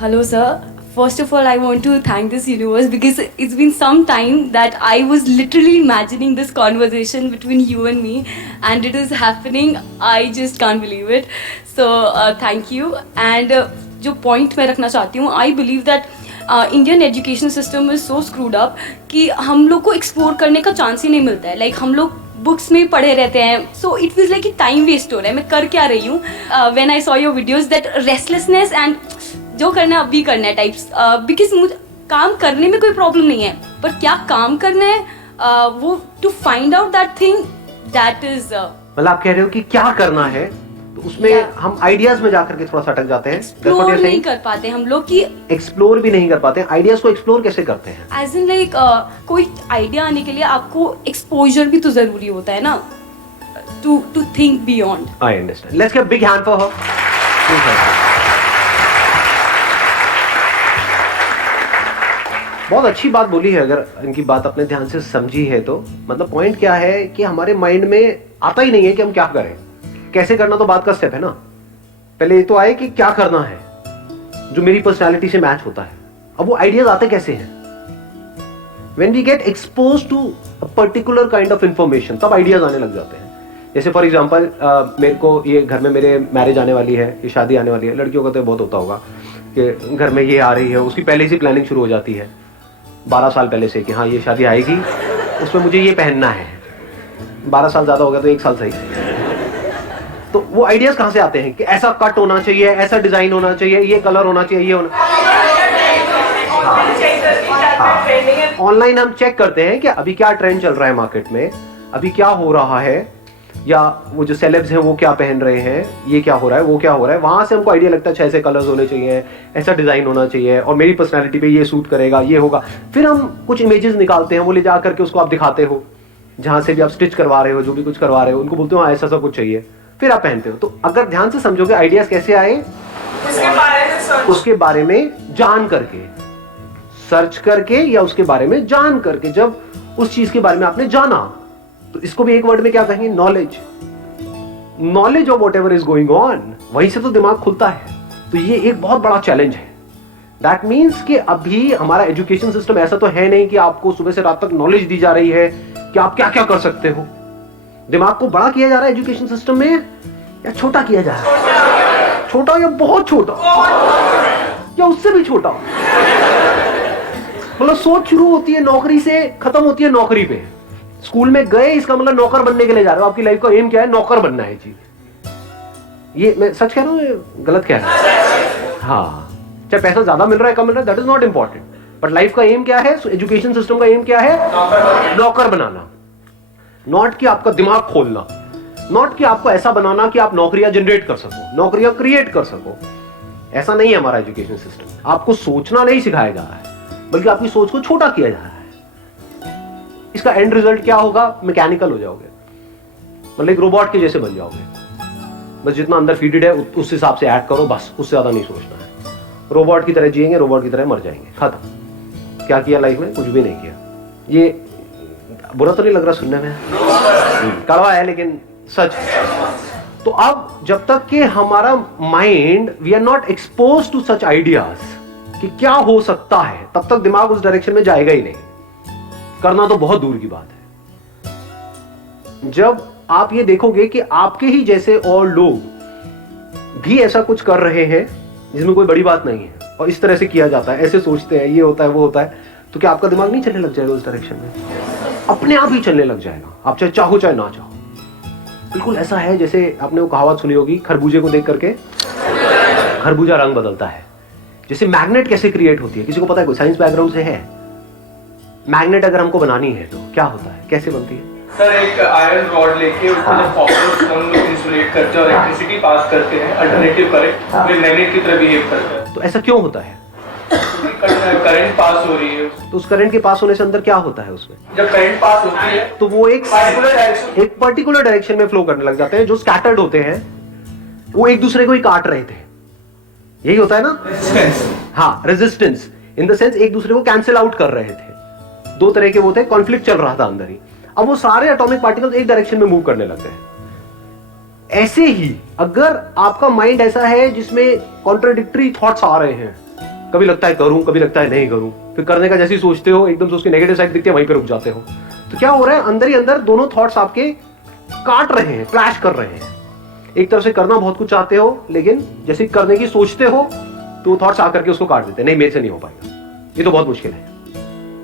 Hello, sir. First of all, I want to thank this universe because it's been some time that I was literally imagining this conversation between you and me, and it is happening. I just can't believe it. So, thank you. And जो point मैं रखना चाहती हूँ, I believe that Indian education system is so screwed up कि हम लोग को explore करने का चांस ही नहीं मिलता है. लाइक हम लोग बुक्स में पढ़े रहते हैं, सो इट फील्स लाइक कि टाइम वेस्ट हो रहा है. मैं कर क्या रही हूँ? When I saw your videos that restlessness and जो करना है अभी करना है टाइप्स, बिकॉज मुझे काम करने में कोई प्रॉब्लम नहीं है, पर क्या काम करना है वो to find out that thing that is. मतलब आप कह रहे हो कि क्या करना है, तो उसमें हम आइडियाज में जाकर के थोड़ा सा अटक जाते हैं. एक्सप्लोर नहीं कर पाते हम लोग कि एक्सप्लोर भी नहीं कर पाते. आइडियाज को एक्सप्लोर कैसे करते हैं? एज इन लाइक कोई आइडिया आने के लिए आपको एक्सपोजर भी तो जरूरी होता है ना, to think beyond. I understand. Let's give big hand for her. बहुत अच्छी बात बोली है. अगर इनकी बात अपने ध्यान से समझी है तो मतलब पॉइंट क्या है कि हमारे माइंड में आता ही नहीं है कि हम क्या करें. कैसे करना तो बात का स्टेप है ना. पहले ये तो आए कि क्या करना है जो मेरी पर्सनालिटी से मैच होता है. अब वो आइडियाज आते कैसे हैं? When we get expose to a particular kind of information, तब आइडियाज आने लग जाते हैं. जैसे फॉर एग्जांपल मेरे को ये घर में मेरे मैरिज आने वाली है, ये शादी आने वाली है. लड़कियों का तो बहुत होता होगा कि घर में ये आ रही है, उसकी पहले से प्लानिंग शुरू हो जाती है 12 साल पहले से कि हाँ ये शादी आएगी, उसमें मुझे ये पहनना है. 12 साल ज्यादा हो गया तो 1 साल सही. तो वो आइडियाज कहां से आते हैं कि ऐसा कट होना चाहिए, ऐसा डिजाइन होना चाहिए, ये कलर होना चाहिए, ये होना. ऑनलाइन हम चेक करते हैं कि अभी क्या ट्रेंड चल रहा है मार्केट में, अभी क्या हो रहा है, या वो जो सेलेब्स हैं वो क्या पहन रहे हैं, ये क्या हो रहा है, वो क्या हो रहा है. वहां से हमको आइडिया लगता है अच्छा ऐसे कलर्स होने चाहिए, ऐसा डिजाइन होना चाहिए, और मेरी पर्सनैलिटी पे ये सूट करेगा, ये होगा. फिर हम कुछ इमेजेस निकालते हैं, वो ले जा करके उसको आप दिखाते हो, जहां से भी आप स्टिच करवा रहे हो, जो भी कुछ करवा रहे हो, उनको बोलते हो हाँ ऐसा सब कुछ चाहिए, फिर आप पहनते हो. तो अगर ध्यान से समझोगे आइडियाज कैसे आए, उसके बारे में जान करके, सर्च करके, या उसके बारे में जान करके. जब उस चीज के बारे में आपने जाना, तो इसको भी एक वर्ड में क्या कहेंगे? Knowledge. Knowledge of whatever is going on, वहीं से तो दिमाग खुलता है. तो ये एक बहुत बड़ा चैलेंज है. दैट मीन्स कि अभी हमारा एजुकेशन सिस्टम ऐसा तो है नहीं कि आपको सुबह से रात तक नॉलेज दी जा रही है कि आप क्या क्या कर सकते हो. दिमाग को बड़ा किया जा रहा है एजुकेशन सिस्टम में, या छोटा किया जा रहा है? छोटा या बहुत छोटा, या उससे भी छोटा. मतलब सोच शुरू होती है नौकरी से, खत्म होती है नौकरी पे. स्कूल में गए, इसका मतलब नौकर बनने के लिए जा रहे हो. आपकी लाइफ का एम क्या है? नौकर बनना है जी. ये मैं सच कह रहा हूं, गलत कह रहा हूं? हाँ, चाहे पैसा ज्यादा मिल रहा है कम मिल रहा है, that is not important. But life का एम क्या है? एजुकेशन सिस्टम का एम क्या है? नौकर बनाना. नॉट कि आपका दिमाग खोलना, नॉट कि आपको ऐसा बनाना कि आप नौकरियां जनरेट कर सको, नौकरियां क्रिएट कर सको. ऐसा नहीं है हमारा एजुकेशन सिस्टम. आपको सोचना नहीं सिखाया जा रहा है, बल्कि आपकी सोच को छोटा किया जा रहा है. इसका एंड रिजल्ट क्या होगा? मैकेनिकल हो जाओगे, मतलब एक रोबोट के जैसे बन जाओगे. बस जितना अंदर फीडेड है उस हिसाब से ऐड करो, बस उससे ज्यादा नहीं सोचना है. रोबोट की तरह जिएंगे, रोबोट की तरह मर जाएंगे, खत्म. क्या किया लाइफ में? कुछ भी नहीं किया. ये बुरा तो नहीं लग रहा सुनने में? कड़वा है लेकिन सच. तो अब जब तक कि हमारा mind, we are not expose to such ideas कि क्या हो सकता है, तब तक दिमाग उस डायरेक्शन में जाएगा ही नहीं. करना तो बहुत दूर की बात है. जब आप ये देखोगे कि आपके ही जैसे और लोग भी ऐसा कुछ कर रहे हैं जिसमें कोई बड़ी बात नहीं है, और इस तरह से किया जाता है, ऐसे सोचते हैं, ये होता है वो होता है, तो क्या आपका दिमाग नहीं चलने लग जाएगा उस डायरेक्शन में? अपने आप ही चलने लग जाएगा, आप चाहे चाहो चाहे ना चाहो. बिल्कुल ऐसा है जैसे आपने वो कहावत सुनी होगी, खरबूजे को देख करके खरबूजा रंग बदलता है. जैसे मैग्नेट कैसे क्रिएट होती है, किसी को पता है? कोई साइंस बैकग्राउंड से है? मैग्नेट अगर हमको बनानी है तो क्या होता है, कैसे बनती है? सर एक आयरन रॉड लेके उसमें कॉपर हम लोग इंसुलेट करते हैं और इलेक्ट्रिसिटी पास करते हैं, अल्टरनेटिव करंट वो मैग्नेट की तरह बिहेव करता है. तो ऐसा क्यों होता है? करंट पास हो रही है, तो उस करंट के पास होने से अंदर क्या होता है उसमें? जब करंट पास होती है तो वो एक पर्टिकुलर डायरेक्शन में फ्लो करने लग जाते हैं. जो स्कैटर्ड होते हैं वो एक दूसरे को ही काट रहे थे. यही होता है ना? हाँ, रेजिस्टेंस इन द सेंस एक दूसरे को कैंसिल आउट कर रहे थे. दो तरह के वो थे, कॉन्फ्लिक्ट चल रहा था अंदर ही. अब वो सारे एटॉमिक पार्टिकल्स एक डायरेक्शन में मूव करने लग गए. ऐसे ही अगर आपका माइंड ऐसा है जिसमें कॉन्ट्राडिक्टरी थॉट्स आ रहे हैं, कभी लगता है करूं, कभी लगता है नहीं करूं, फिर करने का जैसे ही सोचते हो एकदम से उसकी नेगेटिव साइड दिखती है, वहीं पे रुक जाते हो। तो क्या हो रहा है, अंदर ही अंदर दोनों थॉट्स आपके काट रहे हैं, क्लैश कर रहे हैं। एक तरफ से करना बहुत कुछ चाहते हो, लेकिन जैसे करने की सोचते हो तो थॉट्स आकर के उसको काट देते हैं, नहीं मेरे से नहीं हो पाएगा, ये तो बहुत मुश्किल है,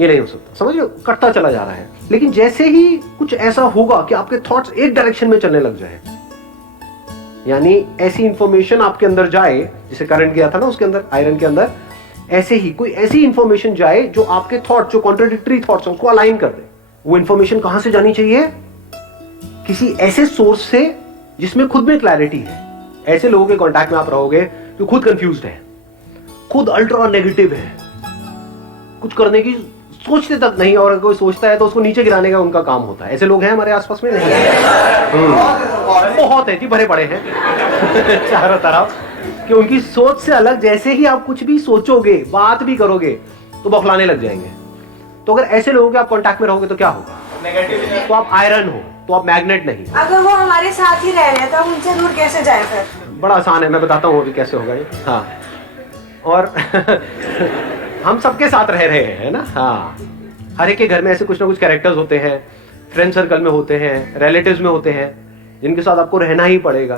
ये नहीं हो सकता, समझ लो, कटता चला जा रहा है। लेकिन जैसे ही कुछ ऐसा होगा कि आपके थॉट्स एक डायरेक्शन में चलने लग जाए, यानी ऐसी इंफॉर्मेशन आपके अंदर जाए, जैसे करंट गया था ना उसके अंदर, आयरन के अंदर, ऐसे ही कोई ऐसी इंफॉर्मेशन जाए जो आपके थॉट, जो कॉन्ट्राडिक्टरी थॉट्स हैं उसको अलाइन कर दे। वो इंफॉर्मेशन कहां से जानी चाहिए? किसी ऐसे सोर्स से जिसमें खुद में क्लैरिटी है। ऐसे लोगों के कांटेक्ट में आप रहोगे जो खुद कंफ्यूज्ड है, खुद अल्ट्रा नेगेटिव है, कुछ करने की सोचते तक नहीं, और कोई सोचता है तो उसको नीचे गिराने का उनका काम होता है। ऐसे लोग हैं हमारे आसपास में? नहीं, बहुत है जी, भरे पड़े हैं चारों तरफ, कि उनकी सोच से अलग, जैसे ही आप कुछ भी सोचोगे, बात भी करोगे तो बौखलाने लग जाएंगे। तो अगर ऐसे लोगों के आप कांटेक्ट में रहोगे तो क्या होगा? तो आप आयरन हो, तो आप मैग्नेट नहीं। अगर वो हमारे साथ ही रह रहे हैं तो हम उनसे दूर कैसे जाए? फिर बड़ा आसान है, मैं बताता हूँ अभी कैसे होगा ये। हाँ, और हम सबके साथ रह रहे हैं ना। हाँ, हर एक के घर में ऐसे कुछ ना कुछ कैरेक्टर्स होते हैं, फ्रेंड सर्कल में होते हैं, रिलेटिव्स में होते हैं, जिनके साथ आपको रहना ही पड़ेगा।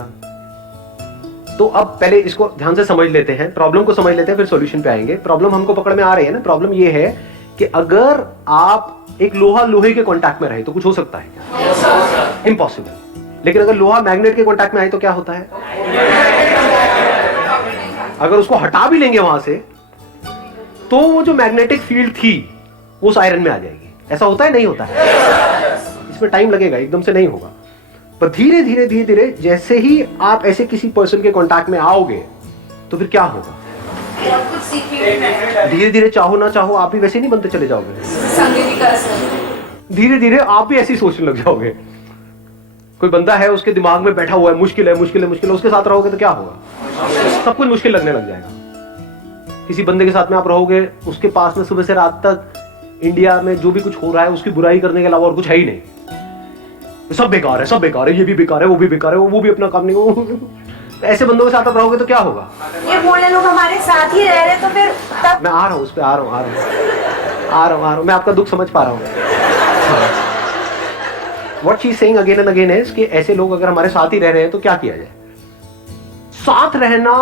तो अब पहले इसको ध्यान से समझ लेते हैं, प्रॉब्लम को समझ लेते हैं, फिर सॉल्यूशन पे आएंगे। प्रॉब्लम हमको पकड़ में आ रही है ना। प्रॉब्लम ये है कि अगर आप एक लोहा लोहे के कांटेक्ट में रहे तो कुछ हो सकता है क्या? इम्पॉसिबल। लेकिन अगर लोहा मैग्नेट के कांटेक्ट में आए तो क्या होता है? अगर उसको हटा भी लेंगे वहां से तो वो जो मैग्नेटिक फील्ड थी वो उस आयरन में आ जाएगी। ऐसा होता है? नहीं होता है। इसमें टाइम लगेगा, एकदम से नहीं होगा, पर धीरे धीरे धीरे धीरे जैसे ही आप ऐसे किसी पर्सन के कांटेक्ट में आओगे तो फिर क्या होगा? धीरे धीरे, चाहो ना चाहो, आप भी वैसे नहीं बनते चले जाओगे। धीरे धीरे आप भी ऐसी सोचने लग जाओगे। कोई बंदा है, उसके दिमाग में बैठा हुआ है, मुश्किल है मुश्किल है मुश्किल है, उसके साथ रहोगे तो क्या होगा? सब कुछ मुश्किल लगने लग जाएगा। किसी बंदे के साथ में आप रहोगे, उसके पास में सुबह से रात तक इंडिया में जो भी कुछ हो रहा है उसकी बुराई करने के अलावा और कुछ है ही नहीं। सब बेकार है, सब बेकार है, ये भी बेकार है, वो भी बेकार है, वो भी अपना काम नहीं। ऐसे बंदों के साथ आप रहोगे तो क्या होगा? ये बोले लोग हमारे साथ ही रह रहे तो फिर तब मैं आ रहा हूँ, उस पर आ रहा हूँ, मैं आपका दुख समझ पा रहा हूँ। What she's saying again and again is कि ऐसे लोग अगर हमारे साथ ही रह रहे हैं तो क्या किया जाए? साथ रहना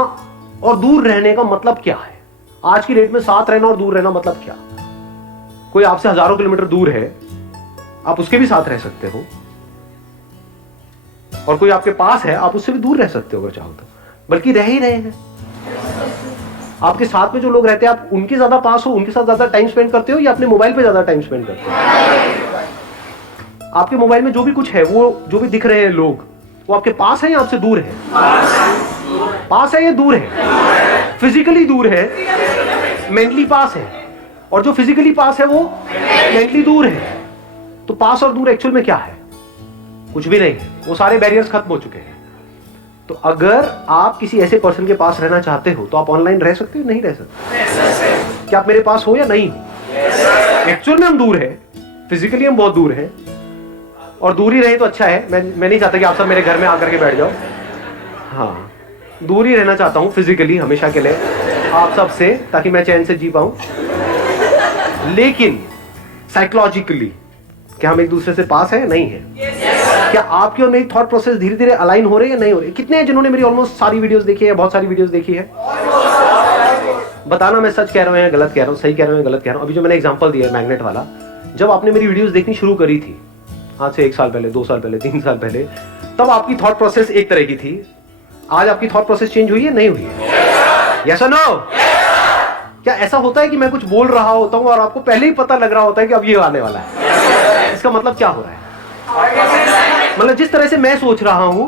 और दूर रहने का मतलब क्या है? आज की डेट में साथ रहना और दूर रहना मतलब क्या? कोई आपसे हजारों किलोमीटर दूर है, आप उसके भी साथ रह सकते हो, और कोई आपके पास है, आप उससे भी दूर रह सकते हो अगर चाहो तो, बल्कि रह ही रहे हैं। आपके साथ में जो लोग रहते हैं, आप उनके ज्यादा पास हो, उनके साथ ज्यादा टाइम स्पेंड करते हो या अपने मोबाइल पे ज्यादा टाइम स्पेंड करते हो? आपके मोबाइल में जो भी कुछ है, वो जो भी दिख रहे हैं लोग, वो आपके पास है या आपसे दूर है? पास है या दूर है? फिजिकली दूर है, मेंटली पास है, और जो फिजिकली पास है वो मेंटली दूर है। तो पास और दूर एक्चुअल में क्या है? कुछ भी नहीं है, वो सारे बैरियर्स खत्म हो चुके हैं। तो अगर आप किसी ऐसे पर्सन के पास रहना चाहते हो तो आप ऑनलाइन रह सकते हो? नहीं रह सकते। क्या आप मेरे पास हो या नहीं हो? एक्चुअल में हम दूर है, फिजिकली हम बहुत दूर हैं, और दूर ही रहे तो अच्छा है। मैं नहीं चाहता कि आप सब मेरे घर में आकर के बैठ जाओ। हाँ, दूर ही रहना चाहता हूँ फिजिकली हमेशा के लिए आप सब से, ताकि मैं चैन से जी पाऊं। लेकिन साइकोलॉजिकली क्या हम एक दूसरे से पास है? नहीं है। क्या आपकी और मेरी थॉट प्रोसेस धीरे धीरे अलाइन हो रही है? नहीं हो रही। कितने हैं जिन्होंने मेरी ऑलमोस्ट सारी वीडियोस देखी है, बहुत सारी वीडियोस देखी है? बताना मैं सच कह रहा हूँ या गलत कह रहा हूँ, सही कह रहा हूँ या गलत कह रहा हूँ। अभी जो मैंने एग्जांपल दिया है मैग्नेट वाला, जब आपने मेरी वीडियोस देखनी शुरू करी थी, आज से 1 साल पहले, 2 साल पहले, 3 साल पहले, तब आपकी थॉट प्रोसेस एक तरह की थी। आज आपकी थॉट प्रोसेस चेंज हुई है? नहीं हुई है? यस और नो? क्या ऐसा होता है कि मैं कुछ बोल रहा होता हूँ और आपको पहले ही पता लग रहा होता है कि अब ये आने वाला है? इसका मतलब क्या हो रहा है? मतलब जिस तरह से मैं सोच रहा हूं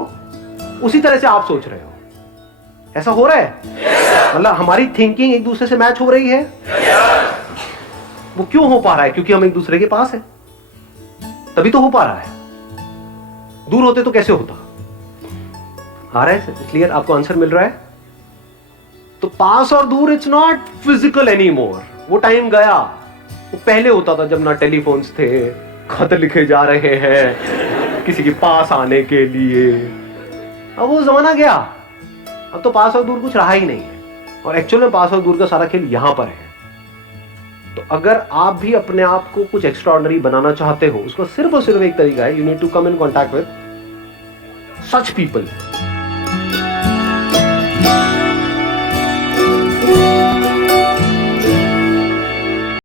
उसी तरह से आप सोच रहे हो। ऐसा हो रहा है? मतलब हमारी थिंकिंग एक दूसरे से मैच हो रही है। वो क्यों हो पा रहा है? क्योंकि हम एक दूसरे के पास है, तभी तो हो पा रहा है। दूर होते तो कैसे होता? आ रहा है क्लियर? आपको आंसर मिल रहा है? तो पास और दूर, it's not physical any more. वो टाइम गया। वो पहले होता था जब ना टेलीफोन्स थे, खत लिखे जा रहे हैं किसी के पास आने के लिए। अब वो जमाना गया। अब तो पास और दूर कुछ रहा ही नहीं है। और एक्चुअल में पास और दूर का सारा खेल यहां पर है। तो अगर आप भी अपने आप को कुछ एक्स्ट्राऑर्डिनरी बनाना चाहते हो, उसका सिर्फ और सिर्फ एक तरीका है, you need to come in contact with such people